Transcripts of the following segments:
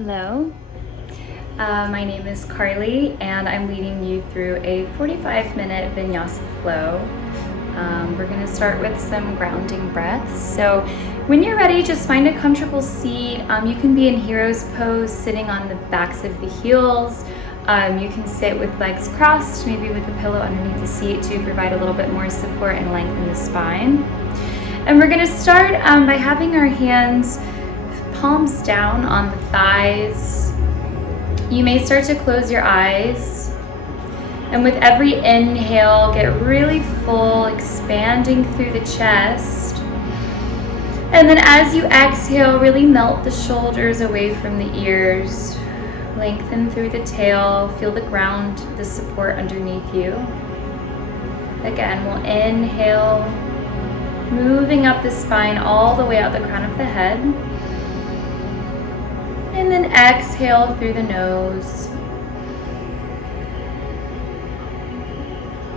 Hello, my name is Carly and I'm leading you through a 45-minute vinyasa flow. We're going to start with some grounding breaths. So when you're ready, just find a comfortable seat. You can be in hero's pose, sitting on the backs of the heels. You can sit with legs crossed, maybe with a pillow underneath the seat to provide a little bit more support and lengthen the spine. And we're going to start by having our hands palms down on the thighs. You may start to close your eyes. And with every inhale, get really full, expanding through the chest. And then as you exhale, really melt the shoulders away from the ears. Lengthen through the tail, feel the ground, the support underneath you. Again, we'll inhale, moving up the spine all the way out the crown of the head. And then exhale through the nose.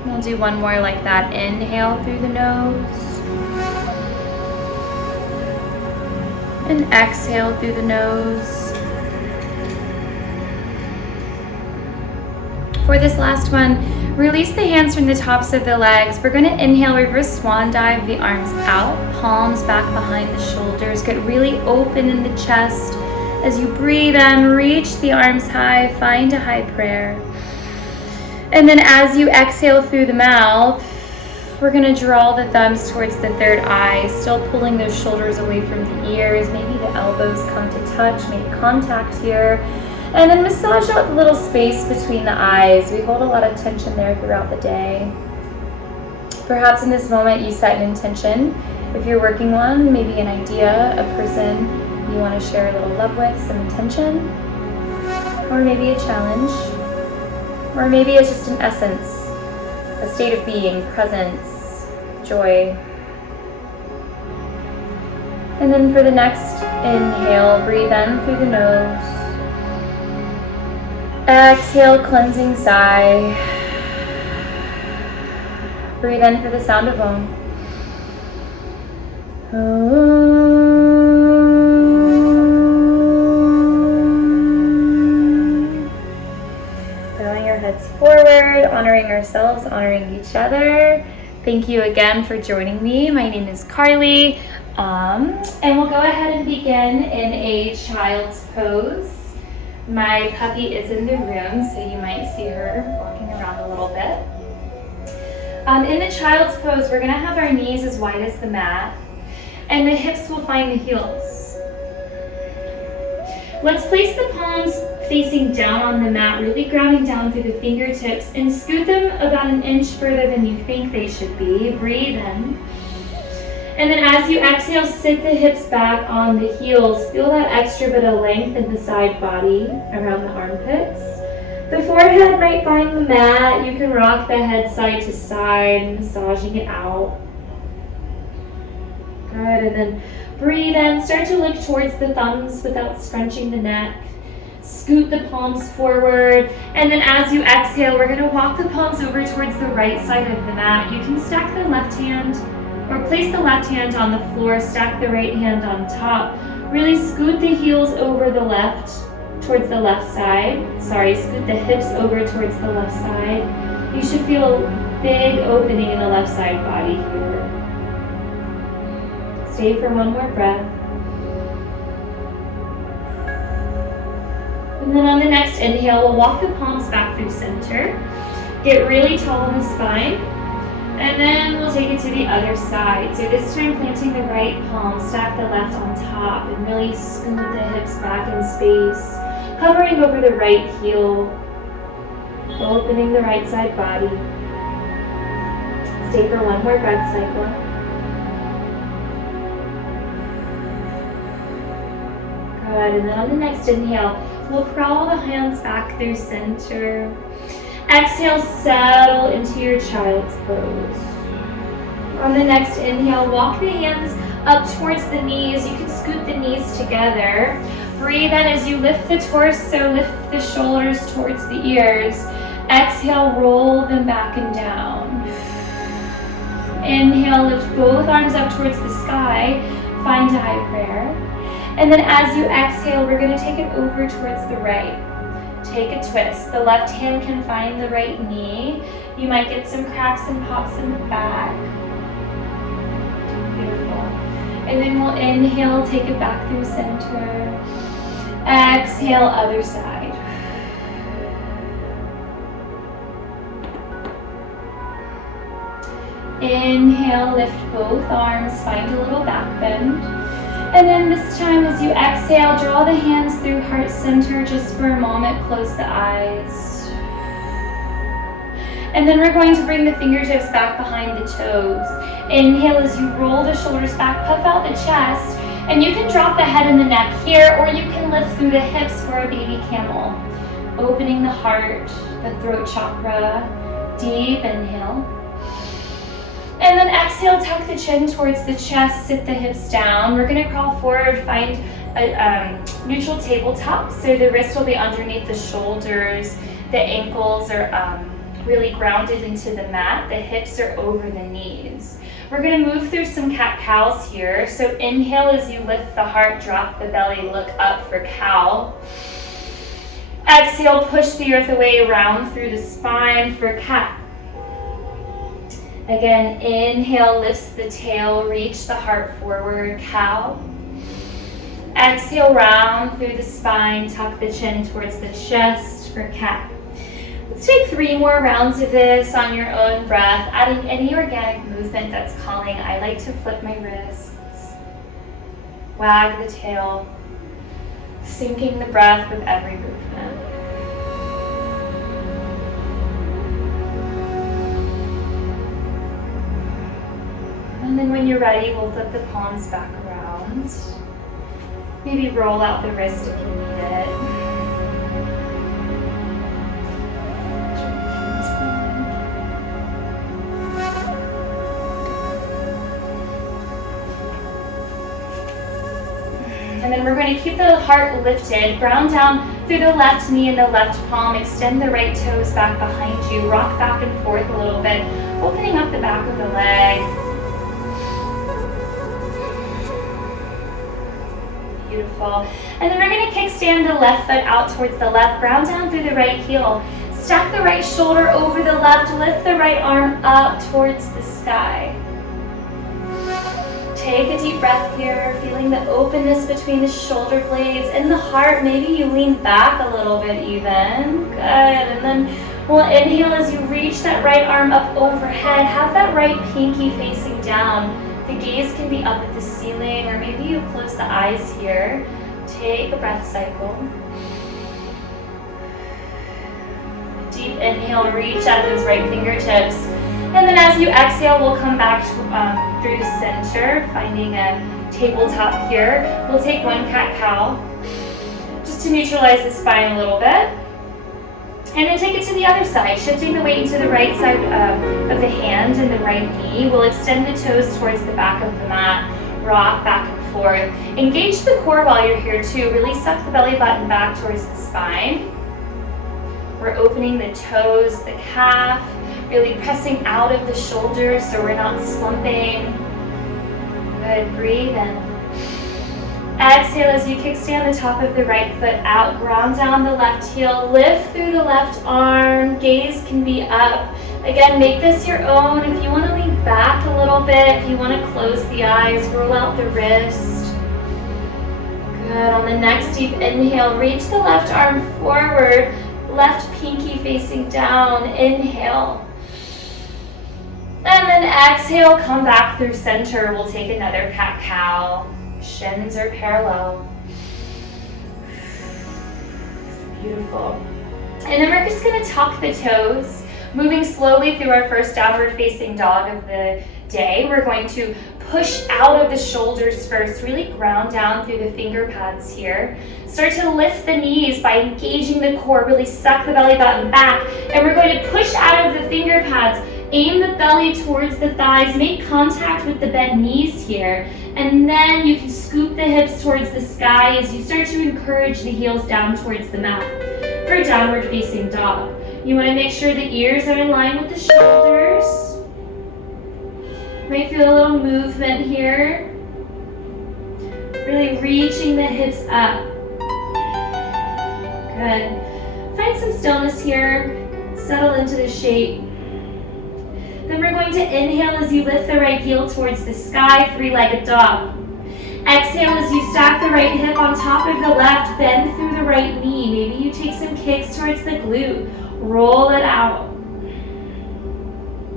We'll do one more like that. Inhale through the nose. And exhale through the nose. For this last one, release the hands from the tops of the legs. We're going to inhale, reverse swan dive the arms out, palms back behind the shoulders. Get really open in the chest. As you breathe in, reach the arms high, find a high prayer. And then as you exhale through the mouth, we're going to draw the thumbs towards the third eye, still pulling those shoulders away from the ears. Maybe the elbows come to touch, make contact here. And then massage out the little space between the eyes. We hold a lot of tension there throughout the day. Perhaps in this moment you set an intention. If you're working on maybe an idea, a person you want to share a little love with, some intention, or maybe a challenge, or maybe it's just an essence, a state of being, presence, joy. And then for the next inhale, breathe in through the nose. Exhale, cleansing sigh. Breathe in for the sound of Om. Bowing our heads forward, honoring ourselves, honoring each other. Thank you again for joining me. My name is Carly, and we'll go ahead and begin in a child's pose. My puppy is in the room, so you might see her walking around a little bit. In the child's pose, we're going to have our knees as wide as the mat, and the hips will find the heels. Let's place the palms facing down on the mat, really grounding down through the fingertips, and scoot them about an inch further than you think they should be. Breathe in. And then as you exhale, sit the hips back on the heels. Feel that extra bit of length in the side body around the armpits. The forehead might find the mat. You can rock the head side to side, massaging it out. Good, and then breathe in. Start to look towards the thumbs without scrunching the neck. Scoot the palms forward. And then as you exhale, we're going to walk the palms over towards the right side of the mat. You can stack the left hand or place the left hand on the floor, stack the right hand on top. Really scoot the heels over the left, towards the left side. Scoot the hips over towards the left side. You should feel a big opening in the left side body here. Stay for one more breath. And then on the next inhale, we'll walk the palms back through center. Get really tall in the spine. And then we'll take it to the other side. So this time planting the right palm, stack the left on top, and really scoot the hips back in space. Hovering over the right heel, opening the right side body. Stay for one more breath cycle. Good, and then on the next inhale, we'll crawl the hands back through center. Exhale, settle into your child's pose. On the next inhale, walk the hands up towards the knees. You can scoot the knees together. Breathe in as you lift the torso, lift the shoulders towards the ears. Exhale, roll them back and down. Inhale, lift both arms up towards the sky. Find a high prayer. And then as you exhale, we're going to take it over towards the right. Take a twist. The left hand can find the right knee. You might get some cracks and pops in the back. Beautiful. And then we'll inhale, take it back through center. Exhale, other side. Inhale, lift both arms, find a little back bend. And then this time as you exhale, draw the hands through heart center just for a moment, close the eyes. And then we're going to bring the fingertips back behind the toes. Inhale as you roll the shoulders back, puff out the chest, and you can drop the head and the neck here, or you can lift through the hips for a baby camel. Opening the heart, the throat chakra, deep inhale. And then exhale, tuck the chin towards the chest, sit the hips down. We're gonna crawl forward, find a neutral tabletop. So the wrists will be underneath the shoulders. The ankles are really grounded into the mat. The hips are over the knees. We're gonna move through some cat-cows here. So inhale as you lift the heart, drop the belly, look up for cow. Exhale, push the earth away, round through the spine for cat. Again, inhale, lifts the tail, reach the heart forward, cow. Exhale, round through the spine, tuck the chin towards the chest for cat. Let's take 3 more rounds of this on your own breath, adding any organic movement that's calling. I like to flip my wrists, wag the tail, syncing the breath with every movement. And then when you're ready, we'll flip the palms back around. Maybe roll out the wrist if you need it. And then we're going to keep the heart lifted, ground down through the left knee and the left palm, extend the right toes back behind you, rock back and forth a little bit, opening up the back of the leg. Beautiful. And then we're going to kickstand the left foot out towards the left, ground down through the right heel. Stack the right shoulder over the left, lift the right arm up towards the sky. Take a deep breath here, feeling the openness between the shoulder blades and the heart. Maybe you lean back a little bit even. Good. And then we'll inhale as you reach that right arm up overhead. Have that right pinky facing down. The gaze can be up at the ceiling, or maybe you close the eyes here. Take a breath cycle. Deep inhale, reach out those right fingertips. And then as you exhale, we'll come back through the center, finding a tabletop here. We'll take 1 cat-cow, just to neutralize the spine a little bit. And then take it to the other side, shifting the weight to the right side of the hand and the right knee. We'll extend the toes towards the back of the mat, rock back and forth. Engage the core while you're here too. Really suck the belly button back towards the spine. We're opening the toes, the calf, really pressing out of the shoulders so we're not slumping. Good, breathe in. Exhale as you kickstand the top of the right foot out, ground down the left heel, lift through the left arm, gaze can be up. Again, make this your own. If you want to lean back a little bit, if you want to close the eyes, roll out the wrist. Good, on the next deep inhale, reach the left arm forward, left pinky facing down, inhale. And then exhale, come back through center. We'll take another cat-cow. Shins are parallel. Beautiful. And then we're just going to tuck the toes, moving slowly through our first downward facing dog of the day. We're going to push out of the shoulders first, really ground down through the finger pads here. Start to lift the knees by engaging the core, really suck the belly button back. And we're going to push out of the finger pads, aim the belly towards the thighs, make contact with the bent knees here. And then you can scoop the hips towards the sky as you start to encourage the heels down towards the mat for downward facing dog. You want to make sure the ears are in line with the shoulders. Might feel a little movement here. Really reaching the hips up. Good. Find some stillness here. Settle into the shape. Then we're going to inhale as you lift the right heel towards the sky, three-legged dog. Exhale as you stack the right hip on top of the left, bend through the right knee. Maybe you take some kicks towards the glute. Roll it out.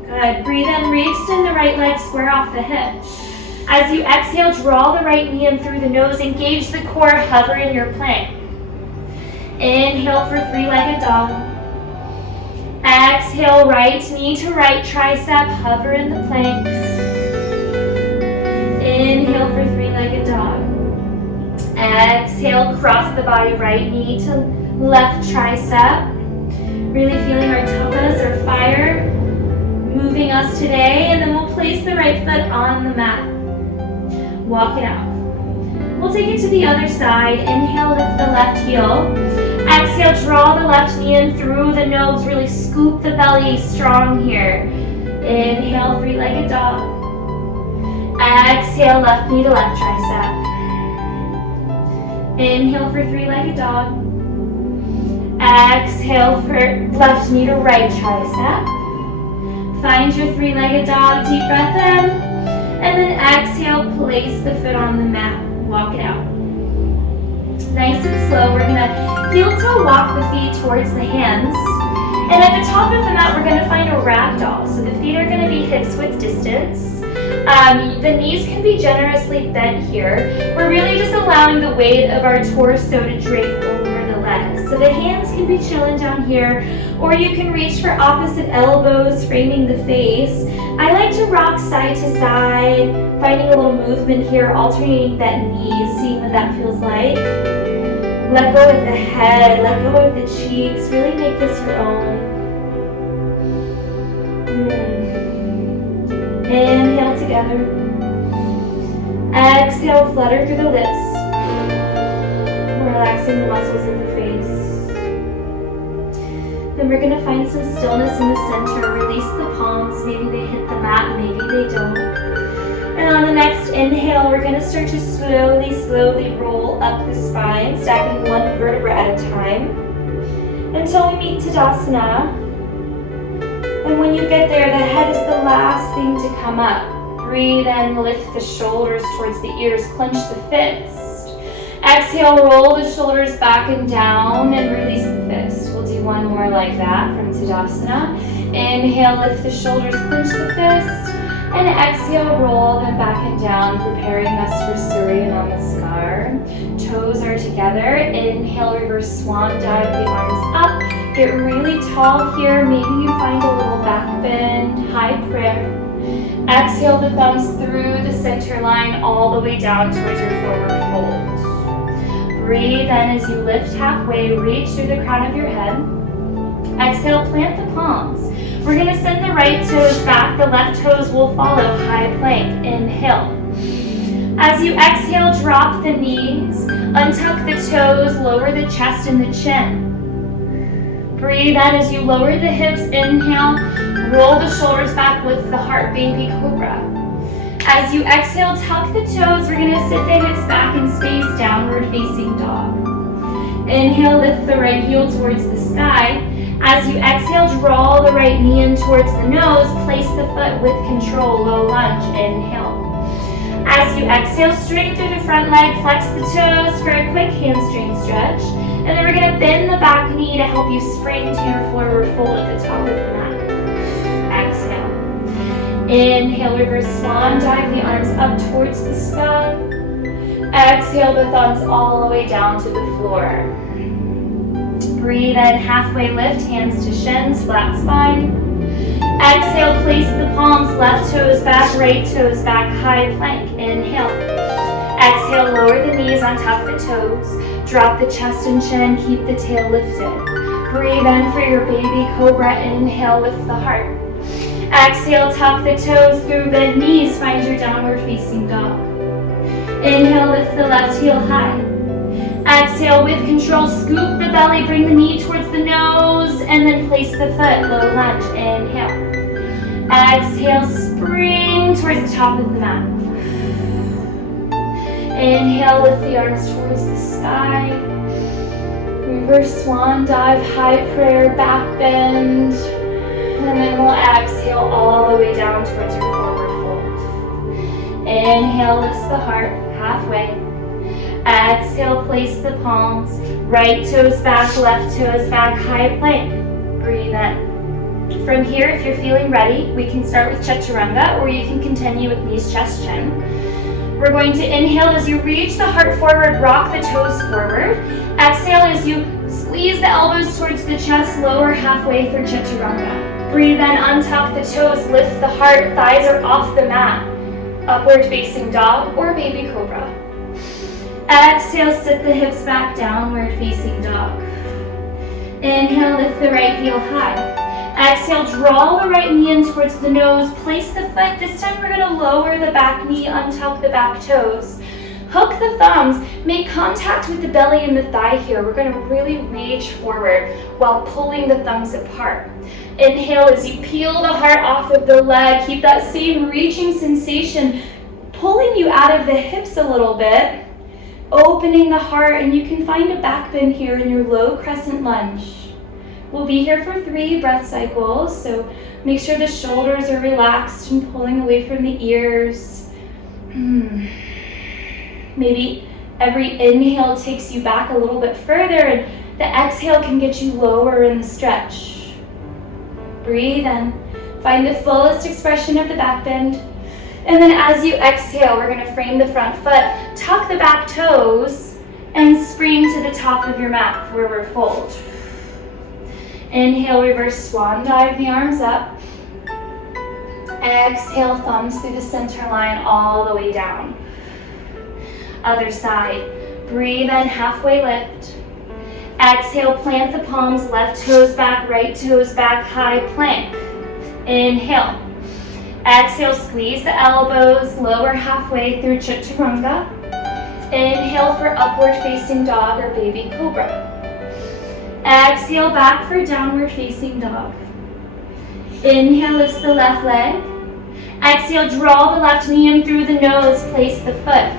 Good. Breathe in, re-extend the right leg, square off the hip. As you exhale, draw the right knee in through the nose, engage the core, hover in your plank. Inhale for three-legged dog. Exhale, right knee to right tricep, hover in the plank. Inhale for three-legged dog. Exhale, cross the body, right knee to left tricep. Really feeling our toes or fire moving us today, and then we'll place the right foot on the mat. Walk it out. We'll take it to the other side. Inhale, lift the left heel. Exhale, draw the left knee in through the nose. Really scoop the belly strong here. Inhale, three-legged dog. Exhale, left knee to left tricep. Inhale for three-legged dog. Exhale for left knee to right tricep. Find your three-legged dog, deep breath in. And then exhale, place the foot on the mat. Walk it out. Nice and slow. We're going to heel toe walk the feet towards the hands. And at the top of the mat, we're going to find a ragdoll. So the feet are going to be hips width distance. The knees can be generously bent here. We're really just allowing the weight of our torso to drape over the legs. So the hands can be chilling down here, or you can reach for opposite elbows, framing the face. I like to rock side to side, finding a little movement here, alternating bent knees, seeing what that feels like. Let go of the head, let go of the cheeks, really make this your own. Inhale together. Exhale, flutter through the lips. Relaxing the muscles of the face. Then we're going to find some stillness in the center. Release the palms. Maybe they hit the mat, maybe they don't. And on the next inhale, we're going to start to slowly roll up the spine, stacking one vertebra at a time until we meet Tadasana. And when you get there, the head is the last thing to come up. Breathe in, lift the shoulders towards the ears, clench the fist. Exhale, roll the shoulders back and down and release the fist. We'll do one more like that from Tadasana. Inhale, lift the shoulders, clench the fist. And exhale, roll them back and down, preparing us for Surya Namaskar. Toes are together. Inhale, reverse swan dive, the arms up. Get really tall here. Maybe you find a little back bend, high prayer. Exhale the thumbs through the center line all the way down towards your forward fold. Breathe in as you lift halfway, reach through the crown of your head. Exhale, plant the palms. We're going to send the right toes back, the left toes will follow, high plank. Inhale. As you exhale, drop the knees, untuck the toes, lower the chest and the chin. Breathe in as you lower the hips, inhale, roll the shoulders back, lift the heart, baby cobra. As you exhale, tuck the toes, we're going to sit the hips back and space, downward facing dog. Inhale, lift the right heel towards the sky. As you exhale, draw the right knee in towards the nose, place the foot with control, low lunge, inhale. As you exhale, straight through the front leg, flex the toes for a quick hamstring stretch. And then we're going to bend the back knee to help you spring to your forward fold at the top of the mat. Exhale. Inhale, reverse swan dive, the arms up towards the sky. Exhale, the thumbs all the way down to the floor. Breathe in, halfway lift, hands to shins, flat spine. Exhale, place the palms, left toes back, right toes back, high plank. Inhale. Exhale, lower the knees, untuck the toes. Drop the chest and chin, keep the tail lifted. Breathe in for your baby cobra. Inhale, lift the heart. Exhale, tuck the toes through, bend knees, find your downward facing dog. Inhale, lift the left heel high. Exhale, with control, scoop the belly, bring the knee towards the nose, and then place the foot, low lunge. Inhale. Exhale, spring towards the top of the mat. Inhale, lift the arms towards the sky. Reverse swan dive, high prayer, back bend. And then we'll exhale all the way down towards your forward fold. Inhale, lifts the heart halfway. Exhale, place the palms. Right toes back, left toes back, high plank. Breathe in. From here, if you're feeling ready, we can start with chaturanga, or you can continue with knees, chest, chin. We're going to inhale as you reach the heart forward, rock the toes forward. Exhale as you squeeze the elbows towards the chest, lower halfway for chaturanga. Breathe in, untuck the toes, lift the heart, thighs are off the mat. Upward facing dog or baby cobra. Exhale, sit the hips back, downward facing dog. Inhale, lift the right heel high. Exhale, draw the right knee in towards the nose, place the foot. This time we're gonna lower the back knee, untuck the back toes. Hook the thumbs, make contact with the belly and the thigh here. We're gonna really reach forward while pulling the thumbs apart. Inhale as you peel the heart off of the leg. Keep that same reaching sensation, pulling you out of the hips a little bit, opening the heart, and you can find a back bend here in your low crescent lunge. We'll be here for 3 breath cycles, so make sure the shoulders are relaxed and pulling away from the ears. Maybe every inhale takes you back a little bit further, and the exhale can get you lower in the stretch. Breathe in, find the fullest expression of the back bend, and then as you exhale, we're gonna frame the front foot, tuck the back toes, and spring to the top of your mat, forward fold. Inhale, reverse swan dive the arms up. Exhale, thumbs through the center line all the way down. Other side. Breathe in, halfway lift. Exhale, plant the palms, left toes back, right toes back, high plank. Inhale. Exhale, squeeze the elbows, lower halfway through chaturanga. Inhale for upward facing dog or baby cobra. Exhale, back for downward facing dog. Inhale, lifts the left leg. Exhale, draw the left knee in through the nose, place the foot.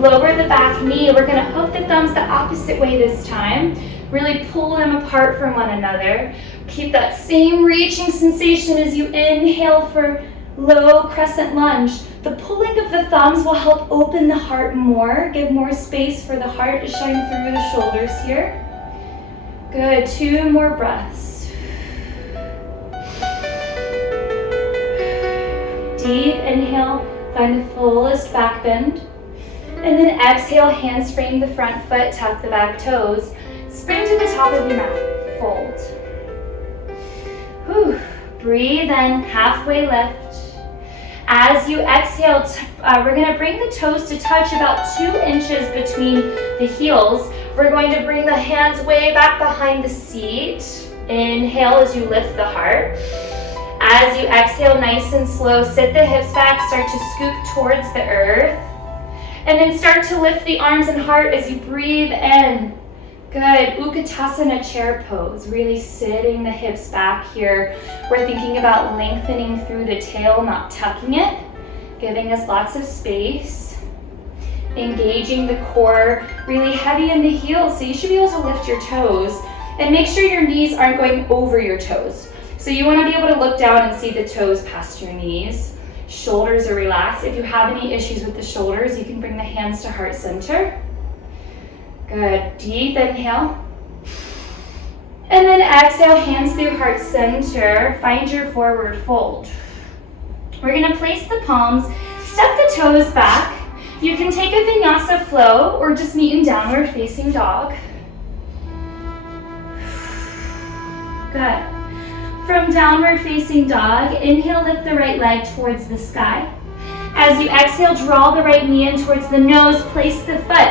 Lower the back knee. We're gonna hook the thumbs the opposite way this time. Really pull them apart from one another. Keep that same reaching sensation as you inhale for low crescent lunge. The pulling of the thumbs will help open the heart more, give more space for the heart to shine through the shoulders here. Good, 2 more breaths. Deep inhale, find the fullest back bend. And then exhale, hands frame the front foot, tuck the back toes. Spring to the top of your mat, fold. Whew. Breathe in, halfway lift. As you exhale, we're gonna bring the toes to touch about 2 inches between the heels. We're going to bring the hands way back behind the seat. Inhale as you lift the heart. As you exhale, nice and slow, sit the hips back, start to scoop towards the earth. And then start to lift the arms and heart as you breathe in. Good, Utkatasana chair pose, really sitting the hips back here. We're thinking about lengthening through the tail, not tucking it, giving us lots of space. Engaging the core, really heavy in the heels, so you should be able to lift your toes. And make sure your knees aren't going over your toes. So you want to be able to look down and see the toes past your knees. Shoulders are relaxed. If you have any issues with the shoulders, you can bring the hands to heart center. Good, deep inhale. And then exhale, hands through heart center. Find your forward fold. We're gonna place the palms, step the toes back. You can take a vinyasa flow or just meet in downward facing dog. Good. From downward facing dog, inhale, lift the right leg towards the sky. As you exhale, draw the right knee in towards the nose, place the foot.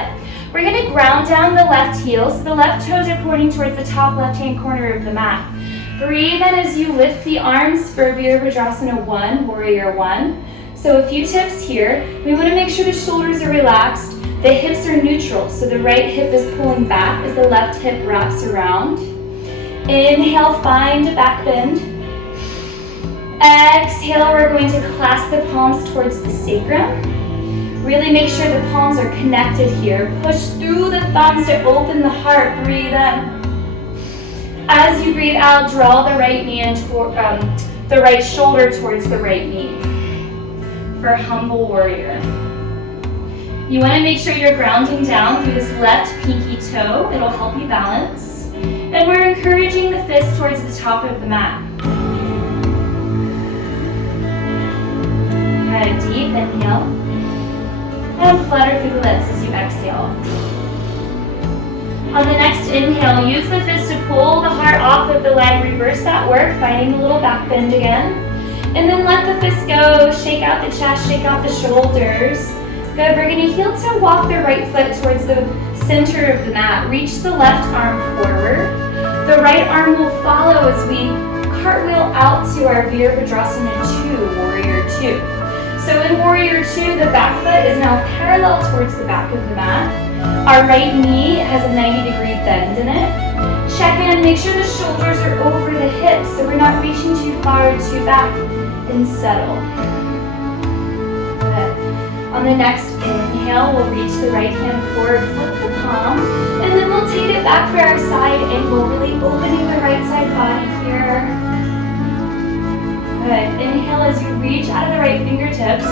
We're gonna ground down the left heel, so the left toes are pointing towards the top left-hand corner of the mat. Breathe in as you lift the arms for Virabhadrasana 1, Warrior 1. So a few tips here. We wanna make sure the shoulders are relaxed, the hips are neutral, so the right hip is pulling back as the left hip wraps around. Inhale, find a back bend. Exhale, we're going to clasp the palms towards the sacrum. Really make sure the palms are connected here. Push through the thumbs to open the heart. Breathe in. As you breathe out, draw the right knee in toward the right shoulder towards the right knee. For humble warrior. You want to make sure you're grounding down through this left pinky toe. It'll help you balance. And we're encouraging the fist towards the top of the mat. Good, deep inhale. And flutter through the lips as you exhale. On the next inhale, use the fist to pull the heart off of the leg. Reverse that work, finding a little back bend again. And then let the fist go. Shake out the chest, shake out the shoulders. Good, we're gonna heel to walk the right foot towards the center of the mat. Reach the left arm forward. The right arm will follow as we cartwheel out to our Virabhadrasana 2, Warrior 2. So in Warrior 2, the back foot is now parallel towards the back of the mat. Our right knee has a 90-degree bend in it. Check in, make sure the shoulders are over the hips so we're not reaching too far or too back, and settle. Good. On the next inhale, we'll reach the right hand forward, flip the palm, and then we'll take it back for our side angle, really opening the right side body here. Good. Inhale as you reach out of the right fingertips.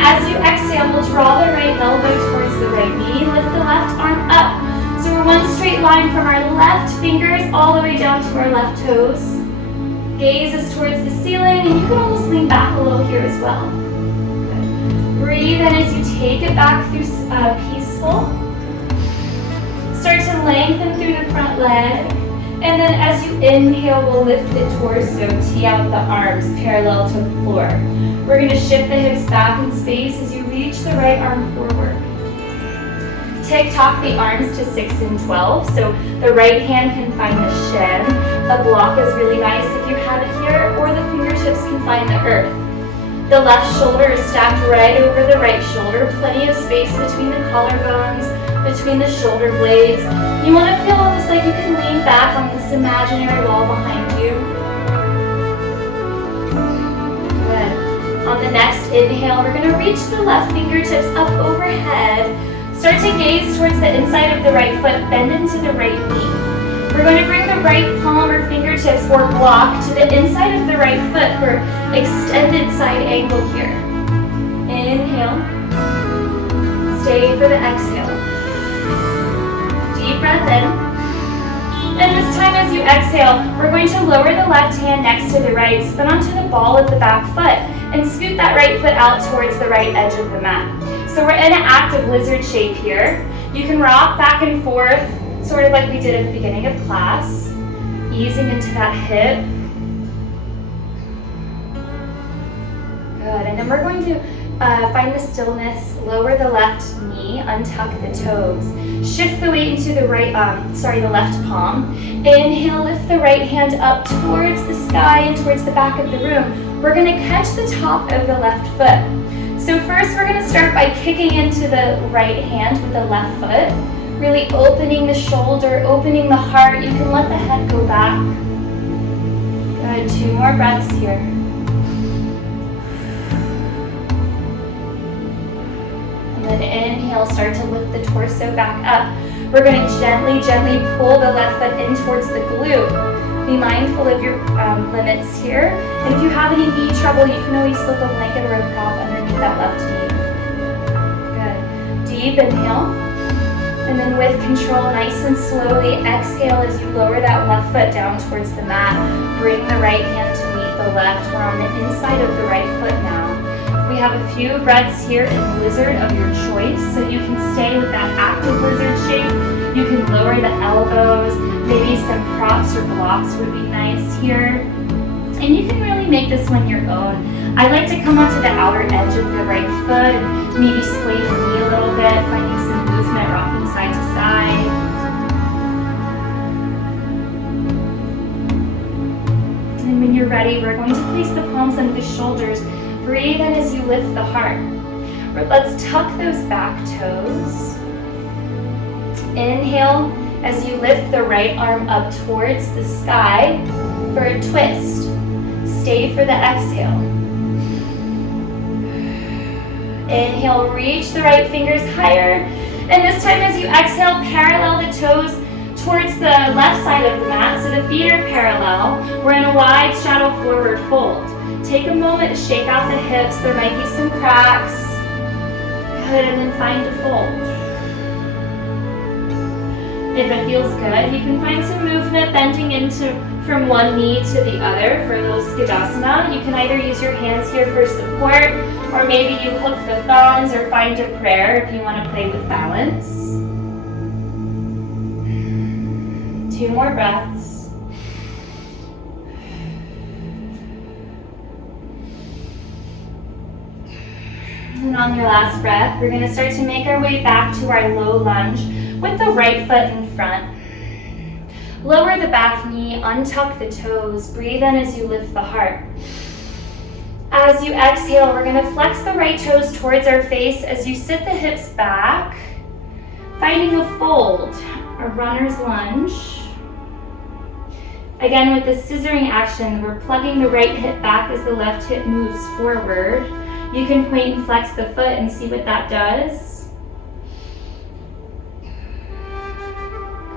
As you exhale, we'll draw the right elbow towards the right knee. Lift the left arm up. So we're one straight line from our left fingers all the way down to our left toes. Gaze is towards the ceiling, and you can almost lean back a little here as well. Good. Breathe in as you take it back through peaceful. Start to lengthen through the front leg. And then as you inhale, we'll lift the torso, tee out the arms parallel to the floor. We're going to shift the hips back in space as you reach the right arm forward. Tick-tock the arms to 6 and 12, so the right hand can find the shin. A block is really nice if you have it here, or the fingertips can find the earth. The left shoulder is stacked right over the right shoulder, plenty of space between the collarbones, between the shoulder blades. You want to feel almost like you can lean back on this imaginary wall behind you. Good. On the next inhale, we're going to reach the left fingertips up overhead. Start to gaze towards the inside of the right foot, bend into the right knee. We're going to bring the right palm or fingertips or block to the inside of the right foot for extended side angle here. Inhale. Stay for the exhale. Deep breath in. And this time as you exhale, we're going to lower the left hand next to the right, spin onto the ball of the back foot, and scoot that right foot out towards the right edge of the mat. So we're in an active lizard shape here. You can rock back and forth, sort of like we did at the beginning of class, easing into that hip. Good, and then we're going to find the stillness, lower the left knee, untuck the toes. Shift the weight into the the left palm. Inhale, lift the right hand up towards the sky and towards the back of the room. We're going to catch the top of the left foot. So first we're going to start by kicking into the right hand with the left foot, really opening the shoulder, opening the heart. You can let the head go back. Good, 2 more breaths here. And inhale, start to lift the torso back up. We're going to gently, gently pull the left foot in towards the glute. Be mindful of your limits here. And if you have any knee trouble, you can always slip a blanket or a prop underneath that left knee. Good. Deep inhale. And then with control, nice and slowly exhale as you lower that left foot down towards the mat. Bring the right hand to meet the left. We're on the inside of the right foot now. We have a few breaths here in lizard of your choice, so you can stay with that active lizard shape. You can lower the elbows, maybe some props or blocks would be nice here. And you can really make this one your own. I like to come onto the outer edge of the right foot and maybe sway the knee a little bit, finding some movement, rocking side to side. And when you're ready, we're going to place the palms under the shoulders. Breathe in as you lift the heart. Let's tuck those back toes. Inhale as you lift the right arm up towards the sky for a twist. Stay for the exhale. Inhale, reach the right fingers higher. And this time as you exhale, parallel the toes towards the left side of the mat, so the feet are parallel. We're in a wide shadow forward fold. Take a moment to shake out the hips. There might be some cracks. Good, and then find a fold. If it feels good, you can find some movement bending into from one knee to the other for a little Skidasana. You can either use your hands here for support, or maybe you hook the thumbs or find a prayer if you want to play with balance. 2 more breaths. And on your last breath, we're going to start to make our way back to our low lunge with the right foot in front. Lower the back knee, untuck the toes, breathe in as you lift the heart. As you exhale, we're going to flex the right toes towards our face as you sit the hips back, finding a fold, a runner's lunge. Again, with the scissoring action, we're plugging the right hip back as the left hip moves forward. You can point and flex the foot and see what that does.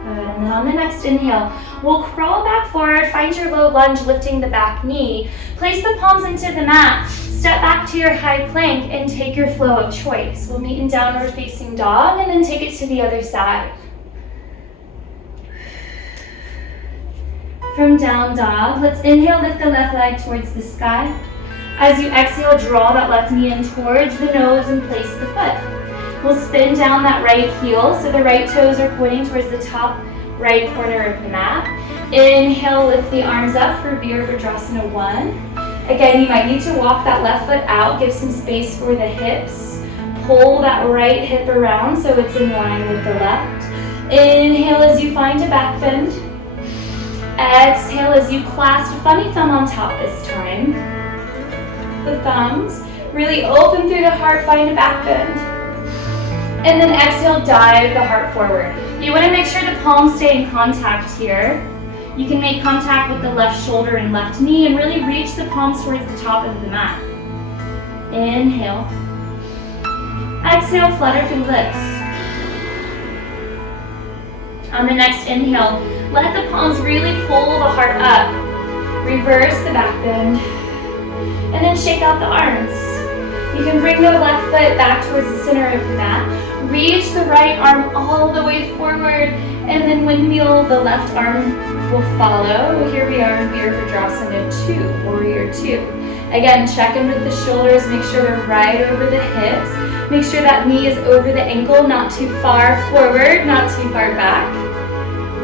Good, and then on the next inhale, we'll crawl back forward, find your low lunge, lifting the back knee. Place the palms into the mat, step back to your high plank, and take your flow of choice. We'll meet in downward facing dog, and then take it to the other side. From down dog, let's inhale, lift the left leg towards the sky. As you exhale, draw that left knee in towards the nose and place the foot. We'll spin down that right heel so the right toes are pointing towards the top right corner of the mat. Inhale, lift the arms up for Virabhadrasana 1. Again, you might need to walk that left foot out, give some space for the hips. Pull that right hip around so it's in line with the left. Inhale as you find a back bend. Exhale as you clasp funny thumb on top this time. The thumbs really open through the heart, find a back bend. And then exhale, dive the heart forward. You want to make sure the palms stay in contact here. You can make contact with the left shoulder and left knee and really reach the palms towards the top of the mat. Inhale. Exhale, flutter through lips. On the next inhale, let the palms really pull the heart up. Reverse the back bend. And then shake out the arms. You can bring the left foot back towards the center of the mat. Reach the right arm all the way forward, and then windmill, the left arm will follow. Here we are in Virabhadrasana 2, Warrior 2. Again, check in with the shoulders, make sure they're right over the hips. Make sure that knee is over the ankle, not too far forward, not too far back.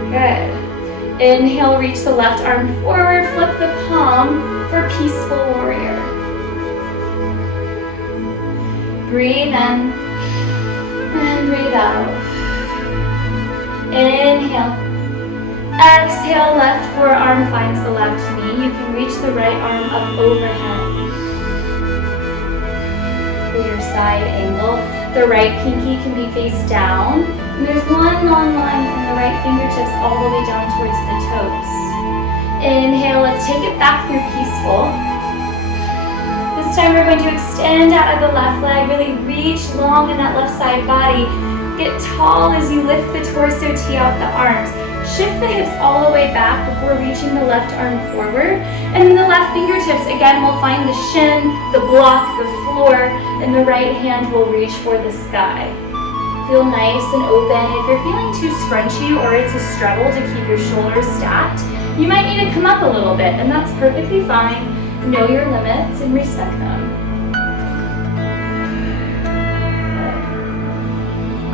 Good. Inhale, reach the left arm forward, flip the palm for Peaceful Warrior. Breathe in and breathe out. Inhale. Exhale, left forearm finds the left knee. You can reach the right arm up overhead. For your side angle, the right pinky can be face down. And there's one long line from the right fingertips all the way down towards the toes. Inhale, let's take it back through Peaceful. This time we're going to extend out of the left leg, really reach long in that left side body. Get tall as you lift the torso, tee out the arms. Shift the hips all the way back before reaching the left arm forward. And then the left fingertips, again, will find the shin, the block, the floor, and the right hand will reach for the sky. Feel nice and open. If you're feeling too scrunchy or it's a struggle to keep your shoulders stacked, you might need to come up a little bit, and that's perfectly fine. Know your limits and respect them.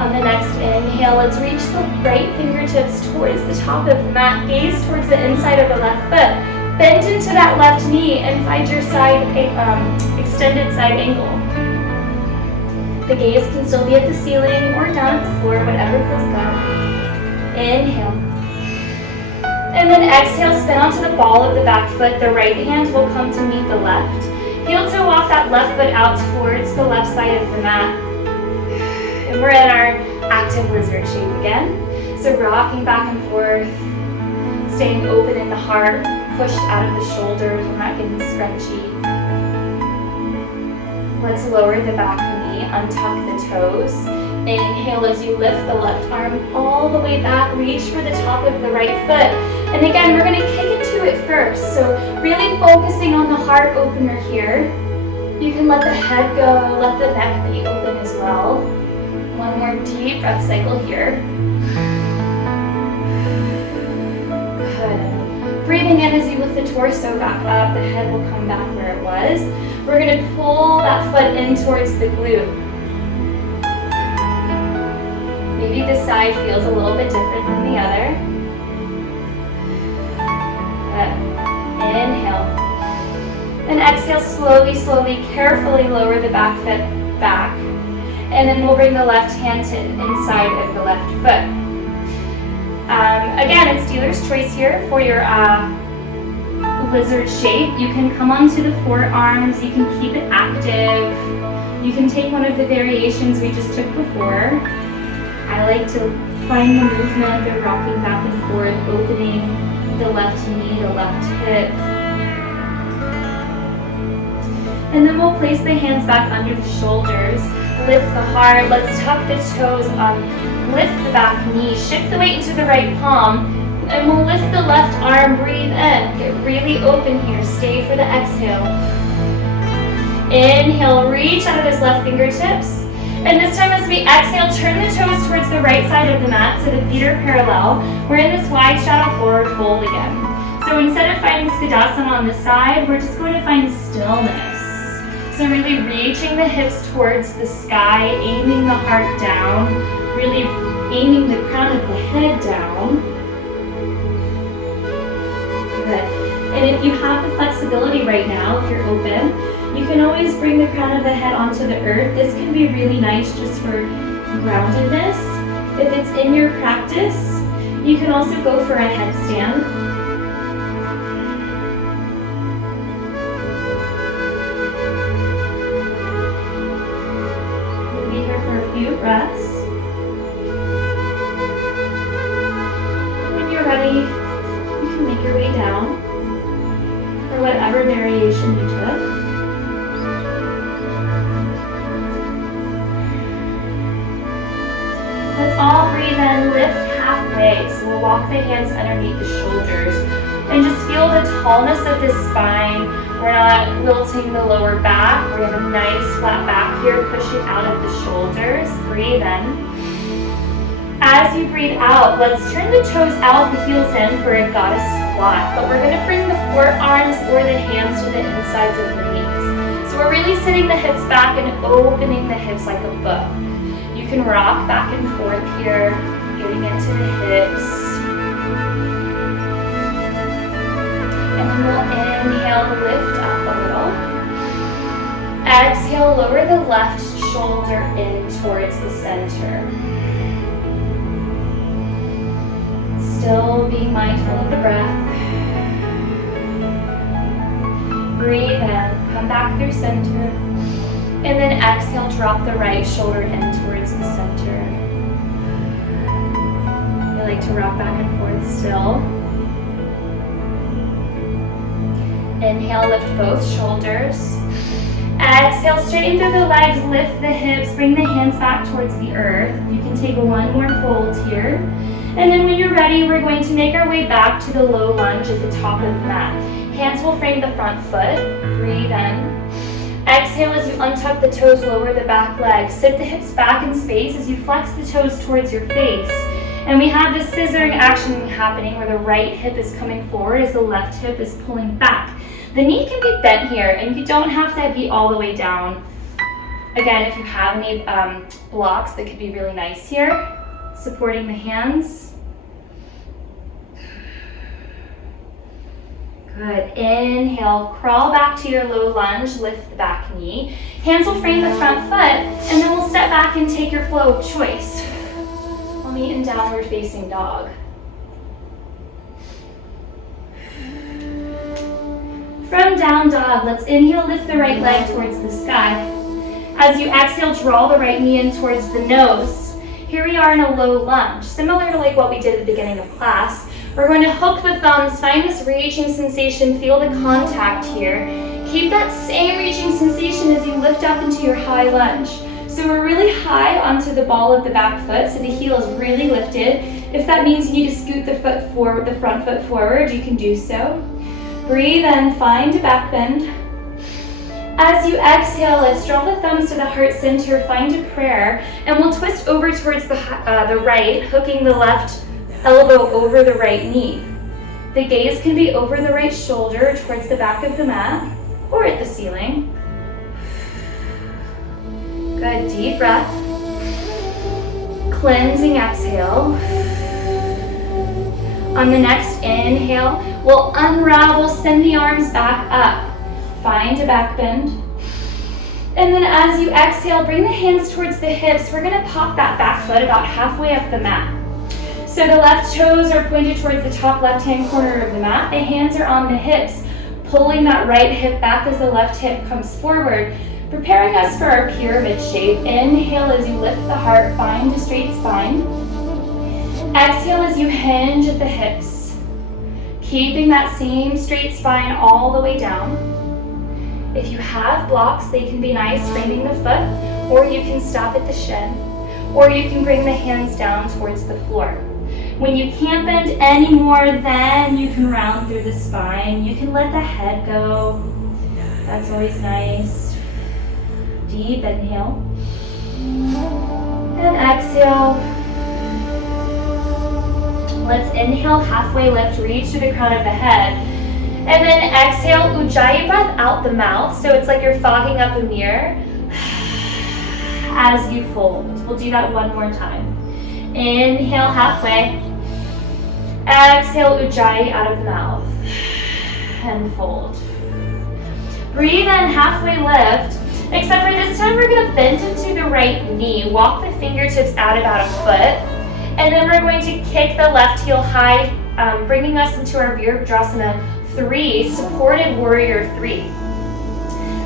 On the next inhale, let's reach the right fingertips towards the top of the mat. Gaze towards the inside of the left foot. Bend into that left knee and find your side extended side angle. The gaze can still be at the ceiling or down at the floor, whatever feels good. Inhale. And then exhale, spin onto the ball of the back foot. The right hand will come to meet the left. Heel to walk that left foot out towards the left side of the mat. And we're in our active lizard shape again. So rocking back and forth, staying open in the heart, pushed out of the shoulders. We're not getting scrunchy. Let's lower the back knee. knee, untuck the toes. Inhale as you lift the left arm all the way back, reach for the top of the right foot. And again, we're gonna kick into it first. So really focusing on the heart opener here. You can let the head go, let the neck be open as well. One more deep breath cycle here. Good. Breathing in as you lift the torso back up, the head will come back where it was. We're gonna pull that foot in towards the glute. Maybe this side feels a little bit different than the other. Good. Inhale. And exhale, slowly, slowly, carefully lower the back foot back. And then we'll bring the left hand to inside of the left foot. Again, it's dealer's choice here for your lizard shape. You can come onto the forearms, you can keep it active. You can take one of the variations we just took before. I like to find the movement, the rocking back and forth, opening the left knee, the left hip. And then we'll place the hands back under the shoulders, lift the heart, let's tuck the toes up, lift the back knee, shift the weight into the right palm, and we'll lift the left arm, breathe in, get really open here, stay for the exhale. Inhale, reach out of those left fingertips. And this time as we exhale, turn the toes towards the right side of the mat so the feet are parallel. We're in this wide shadow forward fold again. So instead of finding Skidasana on the side, we're just going to find stillness. So really reaching the hips towards the sky, aiming the heart down, really aiming the crown of the head down. Good. And if you have the flexibility right now, if you're open, you can always bring the crown of the head onto the earth. This can be really nice just for groundedness. If it's in your practice, you can also go for a headstand. Few breaths. When you're ready, you can make your way down for whatever variation you took. Let's all breathe in, lift halfway. So we'll walk the hands underneath the shoulders and just feel the tallness of the spine. We're not wilting the lower back. We have a nice flat back here, pushing out of the shoulders. Breathe in. As you breathe out, let's turn the toes out, the heels in for a goddess squat. But we're going to bring the forearms or the hands to the insides of the knees. So we're really sitting the hips back and opening the hips like a book. You can rock back and forth here, getting into the hips. And then we'll inhale, lift up a little. Exhale, lower the left shoulder in towards the center. Still being mindful of the breath. Breathe in, come back through center. And then exhale, drop the right shoulder in towards the center. I like to rock back and forth still. Inhale, lift both shoulders. Exhale, straighten through the legs, lift the hips, bring the hands back towards the earth. You can take one more fold here. And then when you're ready, we're going to make our way back to the low lunge at the top of the mat. Hands will frame the front foot. Breathe in. Exhale as you untuck the toes, lower the back leg. Sit the hips back in space as you flex the toes towards your face. And we have this scissoring action happening where the right hip is coming forward as the left hip is pulling back. The knee can be bent here, and you don't have to be all the way down. Again, if you have any blocks, that could be really nice here. Supporting the hands. Good. Inhale, crawl back to your low lunge, lift the back knee. Hands will frame the front foot, and then we'll step back and take your flow of choice. We'll meet in downward facing dog. From down dog, let's inhale, lift the right leg towards the sky. As you exhale, draw the right knee in towards the nose. Here we are in a low lunge, similar to like what we did at the beginning of class. We're going to hook the thumbs, find this reaching sensation, feel the contact here. Keep that same reaching sensation as you lift up into your high lunge. So we're really high onto the ball of the back foot, so the heel is really lifted. If that means you need to scoot the foot forward, the front foot forward, you can do so. Breathe in, find a back bend. As you exhale, let's draw the thumbs to the heart center, find a prayer, and we'll twist over towards the right, hooking the left elbow over the right knee. The gaze can be over the right shoulder towards the back of the mat or at the ceiling. Good, deep breath. Cleansing exhale. On the next inhale, we'll unravel, send the arms back up. Find a back bend. And then as you exhale, bring the hands towards the hips. We're gonna pop that back foot about halfway up the mat. So the left toes are pointed towards the top left-hand corner of the mat. The hands are on the hips, pulling that right hip back as the left hip comes forward, preparing us for our pyramid shape. Inhale as you lift the heart, find a straight spine. Exhale as you hinge at the hips, keeping that same straight spine all the way down. If you have blocks, they can be nice, framing the foot, or you can stop at the shin, or you can bring the hands down towards the floor. When you can't bend anymore, then you can round through the spine. You can let the head go. That's always nice. Deep inhale. And exhale. Let's inhale, halfway lift, reach to the crown of the head. And then exhale, Ujjayi breath out the mouth. So it's like you're fogging up a mirror as you fold. We'll do that one more time. Inhale, halfway. Exhale, Ujjayi out of the mouth. And fold. Breathe in, halfway lift. Except for this time, we're going to bend into the right knee. Walk the fingertips out about a foot. And then we're going to kick the left heel high, bringing us into our Virabhadrasana 3, supported warrior 3.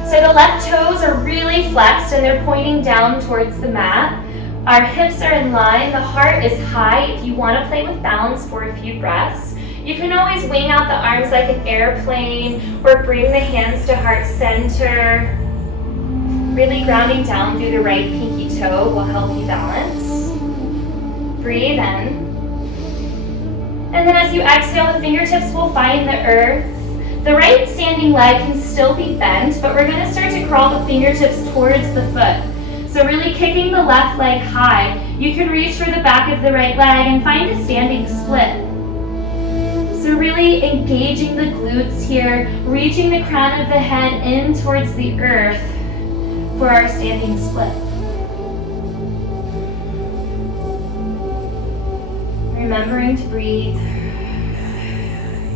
So the left toes are really flexed and they're pointing down towards the mat. Our hips are in line, the heart is high. If you want to play with balance for a few breaths, you can always wing out the arms like an airplane or bring the hands to heart center. Really grounding down through the right pinky toe will help you balance. Breathe in. And then as you exhale, the fingertips will find the earth. The right standing leg can still be bent, but we're going to start to crawl the fingertips towards the foot. So really kicking the left leg high. You can reach for the back of the right leg and find a standing split. So really engaging the glutes here, reaching the crown of the head in towards the earth for our standing split. Remembering to breathe.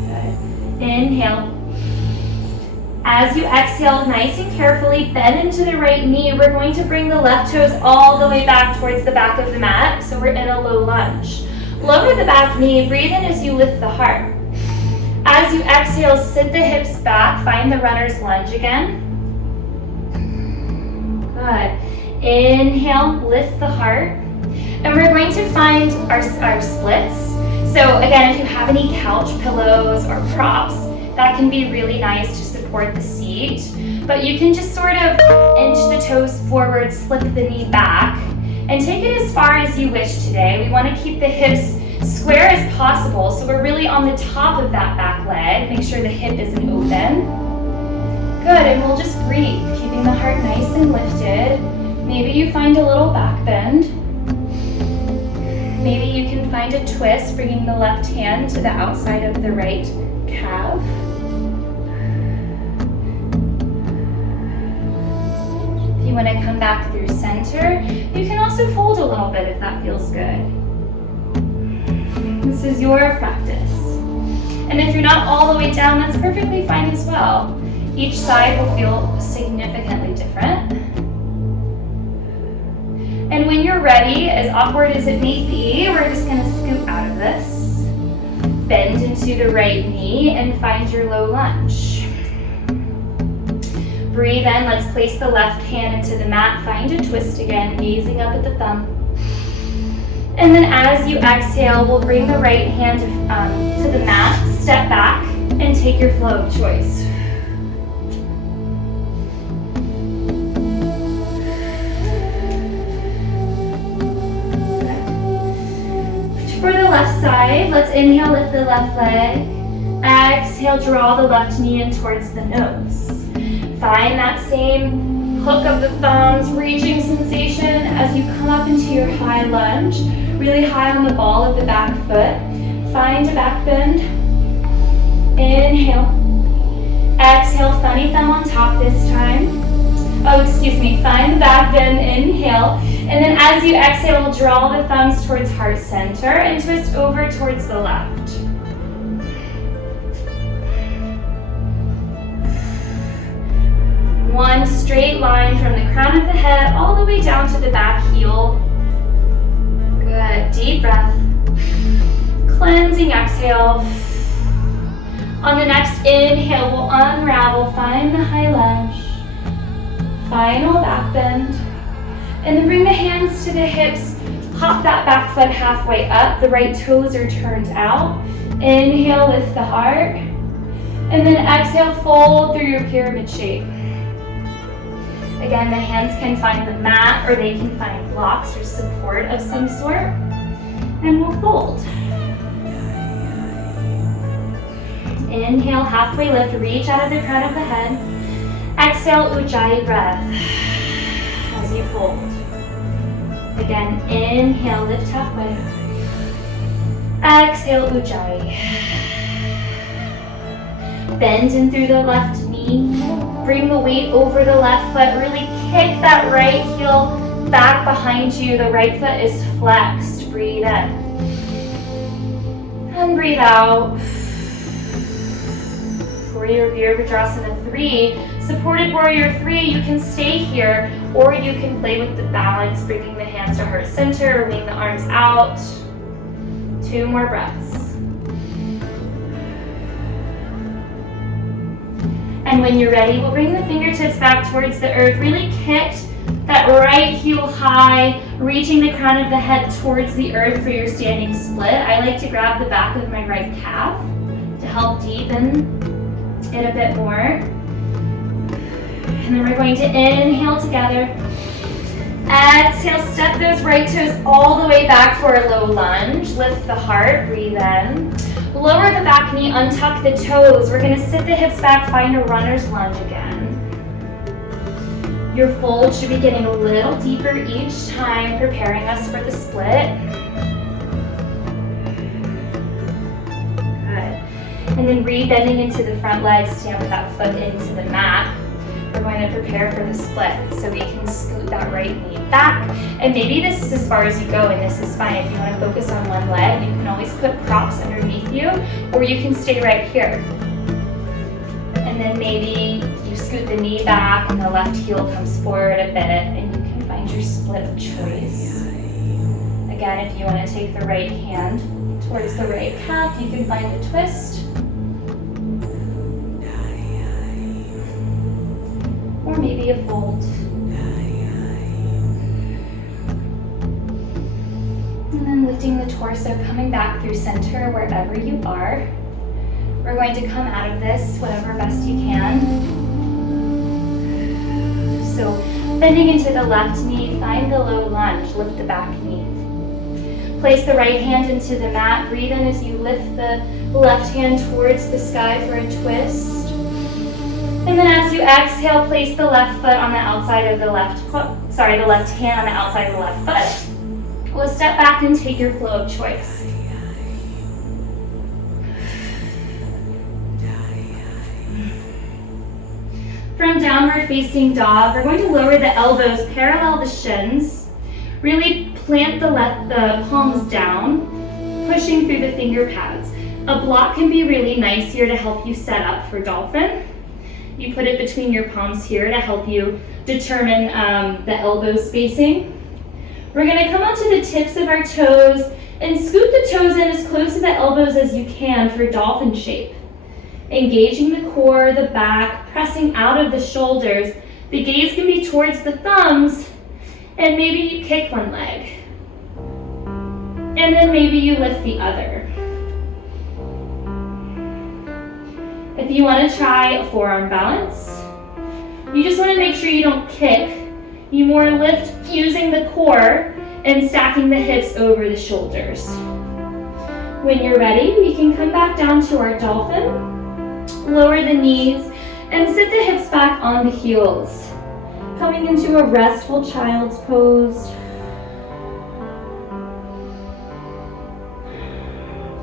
Good. Inhale. As you exhale, nice and carefully, bend into the right knee. We're going to bring the left toes all the way back towards the back of the mat. So we're in a low lunge. Lower the back knee. Breathe in as you lift the heart. As you exhale, sit the hips back. Find the runner's lunge again. Good. Inhale, lift the heart. And we're going to find our splits. So again, if you have any couch pillows or props, that can be really nice to support the seat. But you can just sort of inch the toes forward, slip the knee back, and take it as far as you wish today. We want to keep the hips square as possible, so we're really on the top of that back leg. Make sure the hip isn't open. Good, and we'll just breathe, keeping the heart nice and lifted. Maybe you find a little back bend. Maybe you can find a twist, bringing the left hand to the outside of the right calf. If you want to come back through center, you can also fold a little bit if that feels good. This is your practice. And if you're not all the way down, that's perfectly fine as well. Each side will feel significantly different. And when you're ready, as awkward as it may be, we're just going to scoot out of this. Bend into the right knee and find your low lunge. Breathe in. Let's place the left hand into the mat. Find a twist again, gazing up at the thumb. And then as you exhale, we'll bring the right hand to the mat, step back, and take your flow of choice. left side. Let's inhale, lift the left leg. Exhale, draw the left knee in towards the nose. Find that same hook of the thumbs, reaching sensation as you come up into your high lunge, really high on the ball of the back foot. Find a back bend. Inhale. Exhale, funny thumb on top this time. Find the back bend, inhale. And then as you exhale, draw the thumbs towards heart center and twist over towards the left. One straight line from the crown of the head all the way down to the back heel. Good, deep breath. Cleansing exhale. On the next inhale, we'll unravel, find the high lunge. Final back bend. And then bring the hands to the hips. Hop that back foot halfway up. The right toes are turned out. Inhale, lift the heart. And then exhale, fold through your pyramid shape. Again, the hands can find the mat or they can find blocks or support of some sort. And we'll fold. Inhale, halfway lift, reach out of the crown of the head. Exhale, Ujjayi breath as you fold. Again, inhale, lift halfway. Exhale, Ujjayi. Bend in through the left knee. Bring the weight over the left foot. Really kick that right heel back behind you. The right foot is flexed. Breathe in. And breathe out. Warrior Virabhadrasana 3. Supported Warrior 3, you can stay here or you can play with the balance, bringing the hands to heart center, wing the arms out. 2 more breaths. And when you're ready, we'll bring the fingertips back towards the earth. Really kick that right heel high, reaching the crown of the head towards the earth for your standing split. I like to grab the back of my right calf to help deepen it a bit more. And then we're going to inhale together. Exhale, step those right toes all the way back for a low lunge. Lift the heart, breathe in. Lower the back knee, untuck the toes. We're going to sit the hips back, find a runner's lunge again. Your fold should be getting a little deeper each time, preparing us for the split. Good. And then re-bending into the front leg, stand with that foot into the mat. We're going to prepare for the split. So we can scoot that right knee back. And maybe this is as far as you go, and this is fine. If you want to focus on one leg, you can always put props underneath you, or you can stay right here. And then maybe you scoot the knee back and the left heel comes forward a bit, and you can find your split of choice. Again, if you want to take the right hand towards the right calf, you can find a twist. Or maybe a fold. And then lifting the torso, coming back through center wherever you are. We're going to come out of this whatever best you can. So bending into the left knee, find the low lunge, lift the back knee. Place the right hand into the mat, breathe in as you lift the left hand towards the sky for a twist. And then as you exhale, place the left foot on the outside of the left foot, the left hand on the outside of the left foot. We'll step back and take your flow of choice. From downward facing dog, we're going to lower the elbows, parallel the shins. Really plant the palms down, pushing through the finger pads. A block can be really nice here to help you set up for dolphin. You put it between your palms here to help you determine the elbow spacing. We're going to come onto the tips of our toes and scoot the toes in as close to the elbows as you can for dolphin shape. Engaging the core, the back, pressing out of the shoulders. The gaze can be towards the thumbs, and maybe you kick one leg. And then maybe you lift the other. If you want to try a forearm balance, you just want to make sure you don't kick. You more lift using the core and stacking the hips over the shoulders. When you're ready, we can come back down to our dolphin, lower the knees, and sit the hips back on the heels. Coming into a restful child's pose.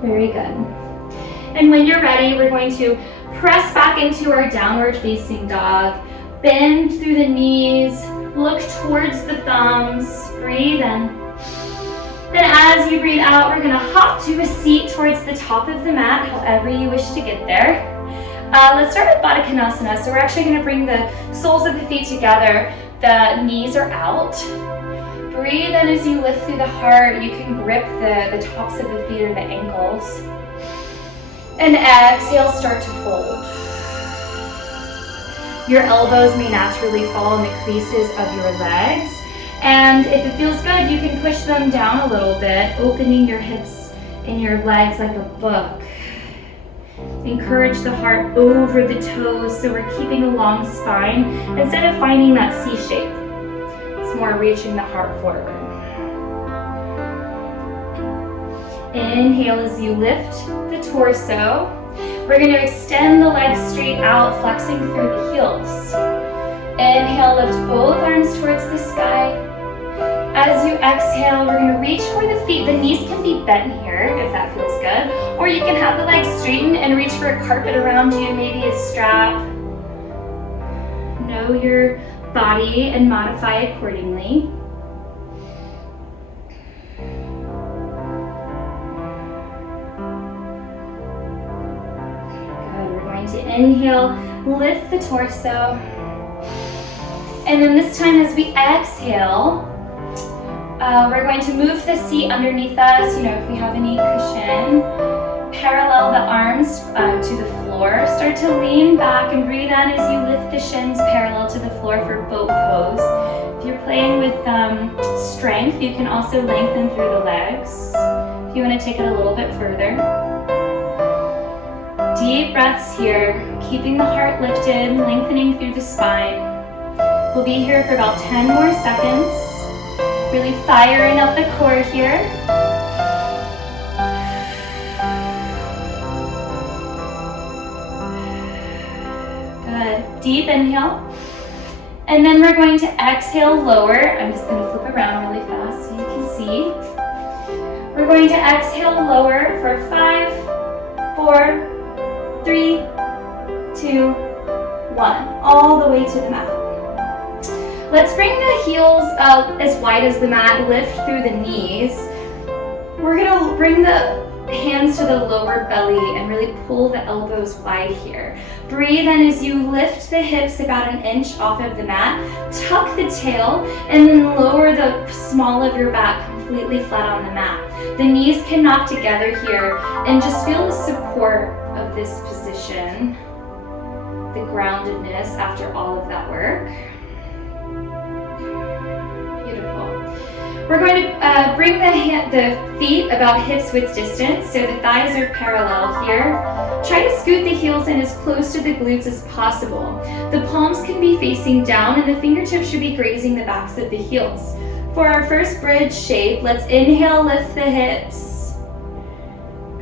Very good. And when you're ready, we're going to press back into our downward facing dog. Bend through the knees, look towards the thumbs, breathe in. Then as you breathe out, we're gonna hop to a seat towards the top of the mat, however you wish to get there. Let's start with Baddha Konasana. So we're actually gonna bring the soles of the feet together. The knees are out. Breathe in as you lift through the heart. You can grip the tops of the feet or the ankles. And exhale, start to fold. Your elbows may naturally fall in the creases of your legs. And if it feels good, you can push them down a little bit, opening your hips and your legs like a book. Encourage the heart over the toes so we're keeping a long spine instead of finding that C shape. It's more reaching the heart forward. Inhale as you lift the torso. We're going to extend the legs straight out, flexing through the heels. Inhale, lift both arms towards the sky. As you exhale, we're going to reach for the feet. The knees can be bent here if that feels good. Or you can have the legs straightened and reach for a carpet around you, maybe a strap. Know your body and modify accordingly. Good. We're going to inhale, lift the torso. And then this time as we exhale, we're going to move the seat underneath us, if we have any cushion. Parallel the arms to the floor. Start to lean back and breathe in as you lift the shins parallel to the floor for boat pose. If you're playing with strength, you can also lengthen through the legs. If you want to take it a little bit further. Deep breaths here, keeping the heart lifted, lengthening through the spine. We'll be here for about 10 more seconds. Really firing up the core here. Good. Deep inhale. And then we're going to exhale, lower. I'm just going to flip around really fast so you can see. We're going to exhale, lower for 5, 4, 3, 2, 1. All the way to the mat. Let's bring the heels up as wide as the mat, lift through the knees. We're gonna bring the hands to the lower belly and really pull the elbows wide here. Breathe in as you lift the hips about an inch off of the mat, tuck the tail, and then lower the small of your back completely flat on the mat. The knees can knock together here and just feel the support of this position, the groundedness after all of that work. We're going to bring the feet about hips width distance, so the thighs are parallel here. Try to scoot the heels in as close to the glutes as possible. The palms can be facing down and the fingertips should be grazing the backs of the heels. For our first bridge shape, let's inhale, lift the hips.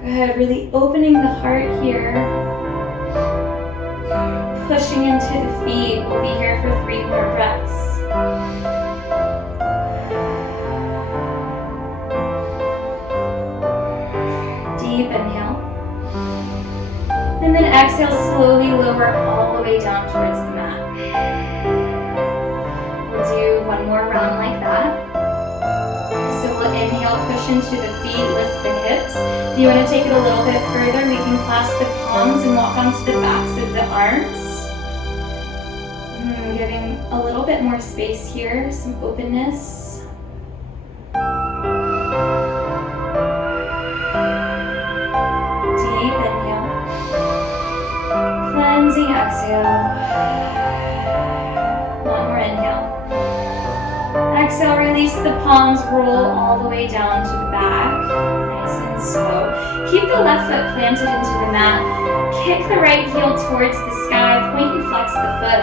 Good, really opening the heart here. Pushing into the feet. We'll be here for 3 more breaths. Deep inhale. And then exhale, slowly lower all the way down towards the mat. We'll do 1 more round like that. So we'll inhale, push into the feet, lift the hips. If you want to take it a little bit further, we can clasp the palms and walk onto the backs of the arms. Giving a little bit more space here, some openness. Cleansing exhale. 1 more inhale. Exhale, release the palms, roll all the way down to the back. Nice and slow. Keep the left foot planted into the mat. Kick the right heel towards the sky. Point and flex the foot.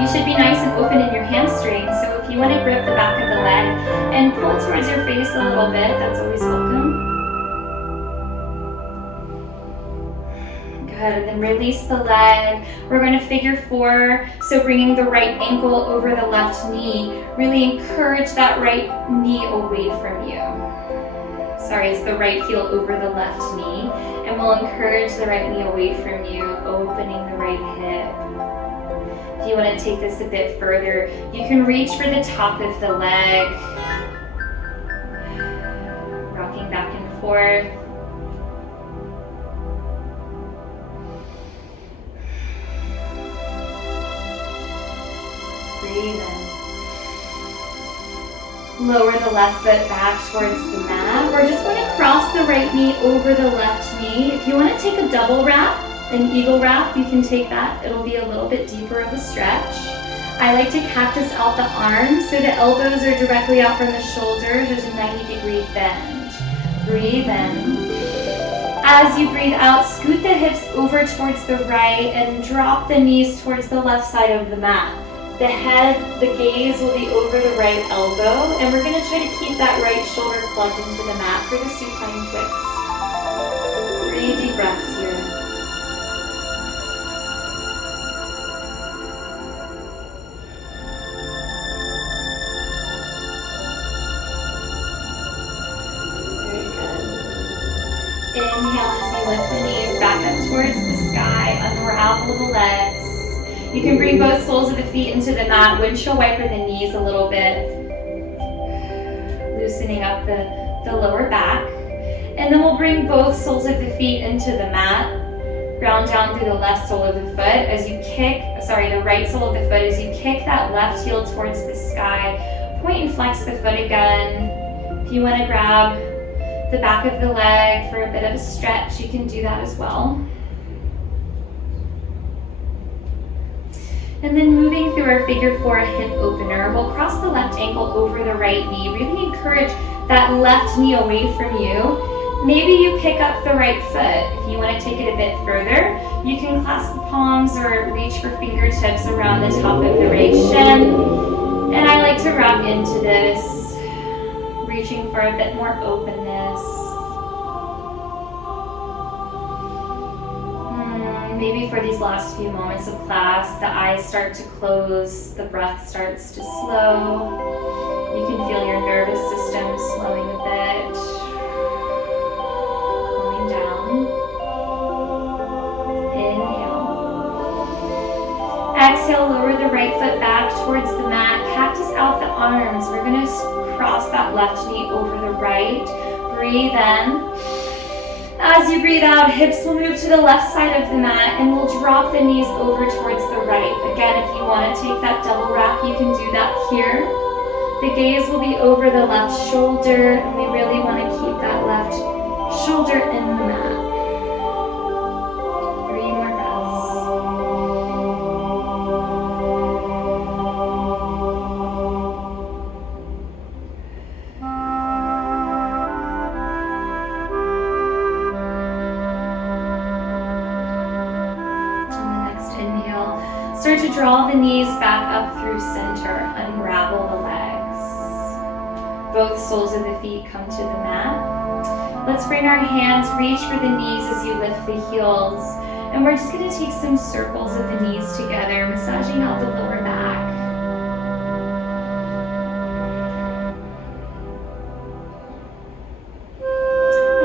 You should be nice and open in your hamstring. So if you want to grip the back of the leg and pull towards your face a little bit, that's always welcome. Good, and then release the leg. We're going to figure 4, so bringing the right ankle over the left knee. Really encourage that right knee away from you. Sorry, it's the right heel over the left knee. And we'll encourage the right knee away from you, opening the right hip. If you want to take this a bit further, you can reach for the top of the leg. Rocking back and forth. Breathe in. Lower the left foot back towards the mat. We're just going to cross the right knee over the left knee. If you want to take a double wrap, an eagle wrap, you can take that. It'll be a little bit deeper of a stretch. I like to cactus out the arms so the elbows are directly out from the shoulders. There's a 90-degree bend. Breathe in. As you breathe out, scoot the hips over towards the right and drop the knees towards the left side of the mat. The head, the gaze will be over the right elbow, and we're going to try to keep that right shoulder plugged into the mat for the supine twist. 3 deep breaths here. Very good. Inhale as you lift the knees back up towards the sky, unravel the legs. You can bring both soles of the feet into the mat, windshield wiper the knees a little bit, loosening up the lower back. And then we'll bring both soles of the feet into the mat, ground down through the left sole of the foot as you the right sole of the foot as you kick that left heel towards the sky. Point and flex the foot again. If you want to grab the back of the leg for a bit of a stretch, you can do that as well. And then moving through our figure 4 hip opener, we'll cross the left ankle over the right knee. Really encourage that left knee away from you. Maybe you pick up the right foot. If you want to take it a bit further, you can clasp the palms or reach for fingertips around the top of the right shin. And I like to wrap into this, reaching for a bit more openness. Maybe for these last few moments of class, the eyes start to close, the breath starts to slow. You can feel your nervous system slowing a bit, calming down. Inhale. Exhale, lower the right foot back towards the mat, cactus out the arms. We're going to cross that left knee over the right. Breathe in. As you breathe out, hips will move to the left side of the mat and we'll drop the knees over towards the right. Again, if you want to take that double wrap, you can do that here. The gaze will be over the left shoulder and we really want to keep that left shoulder in the mat. 3 more breaths. Start to draw the knees back up through center, unravel the legs. Both soles of the feet come to the mat. Let's bring our hands, reach for the knees as you lift the heels. And we're just going to take some circles of the knees together, massaging out the lower back.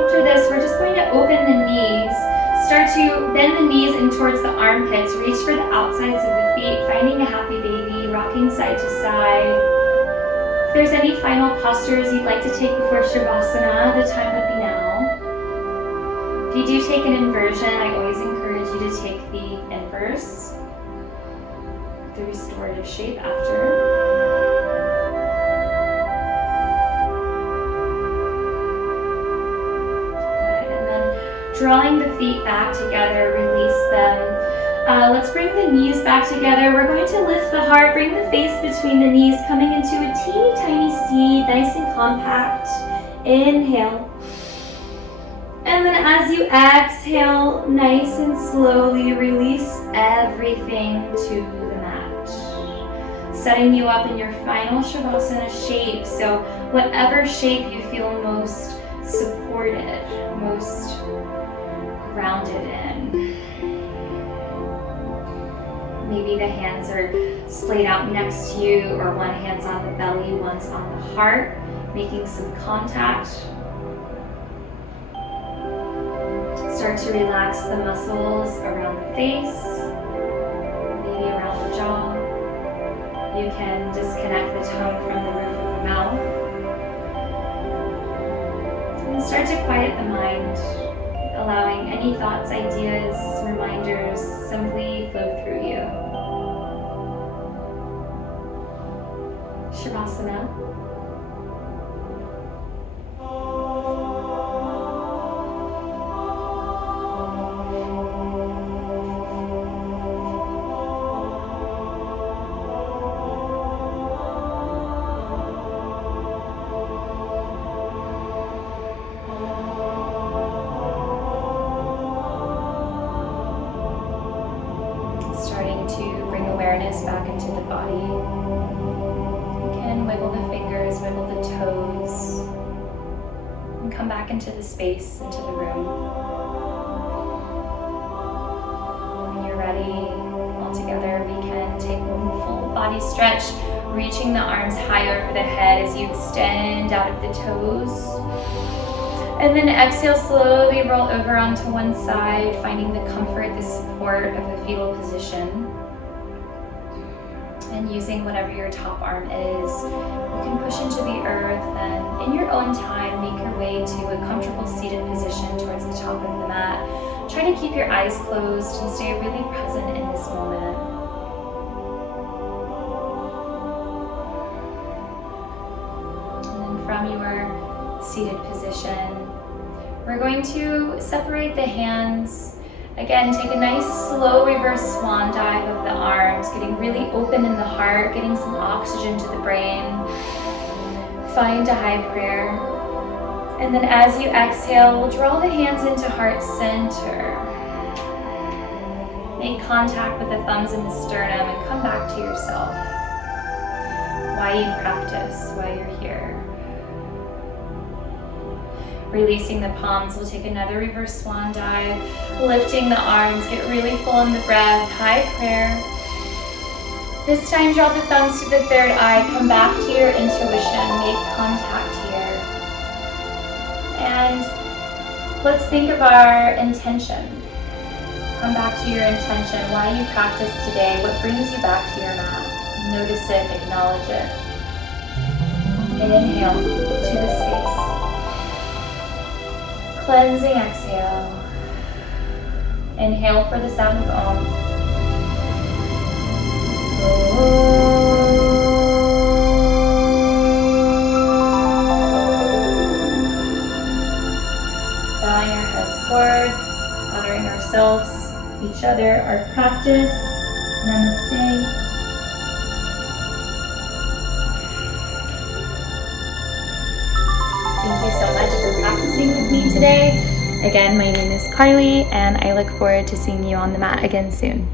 After this, we're just going to open the knees. Start to bend the knees in towards the armpits. Reach for the outsides of the feet, finding a happy baby, rocking side to side. If there's any final postures you'd like to take before Shavasana, the time would be now. If you do take an inversion, I always encourage you to take the inverse, the restorative shape after. Drawing the feet back together, release them. Let's bring the knees back together. We're going to lift the heart, bring the face between the knees, coming into a teeny tiny C, nice and compact. Inhale. And then as you exhale, nice and slowly release everything to the mat. Setting you up in your final Shavasana shape. So whatever shape you feel most supported, most grounded in. maybe the hands are splayed out next to you, or one hand's on the belly, one's on the heart, making some contact. Start to relax the muscles around the face, maybe around the jaw. You can disconnect the tongue from the roof of the mouth. And start to quiet the mind, allowing any thoughts, ideas, reminders simply flow through you. Shavasana. Back into the body. You can wiggle the fingers, wiggle the toes, and come back into the space, into the room. When you're ready, all together, we can take one full body stretch, reaching the arms high over the head as you extend out of the toes. And then exhale, slowly roll over onto one side, finding the comfort, the support of the fetal position. And using whatever your top arm is, you can push into the earth and in your own time make your way to a comfortable seated position towards the top of the mat. Try to keep your eyes closed and stay really present in this moment. And then from your seated position, we're going to separate the hands. Again, take a nice slow reverse swan dive of the arms, getting really open in the heart, getting some oxygen to the brain. Find a high prayer. And then as you exhale, we'll draw the hands into heart center. Make contact with the thumbs in the sternum and come back to yourself. Why you practice, why you're here. Releasing the palms, we'll take another reverse swan dive, lifting the arms, get really full in the breath, high prayer. This time, draw the thumbs to the third eye, come back to your intuition, make contact here. And let's think of our intention. Come back to your intention, why you practice today, what brings you back to your mat. Notice it, acknowledge it. And inhale to the space. Cleansing exhale. Inhale for the sound of Om. Bowing our heads forward, honoring ourselves, each other, our practice. Namaste. Thank you so much for practicing with me today. Again, my name is Carly, and I look forward to seeing you on the mat again soon.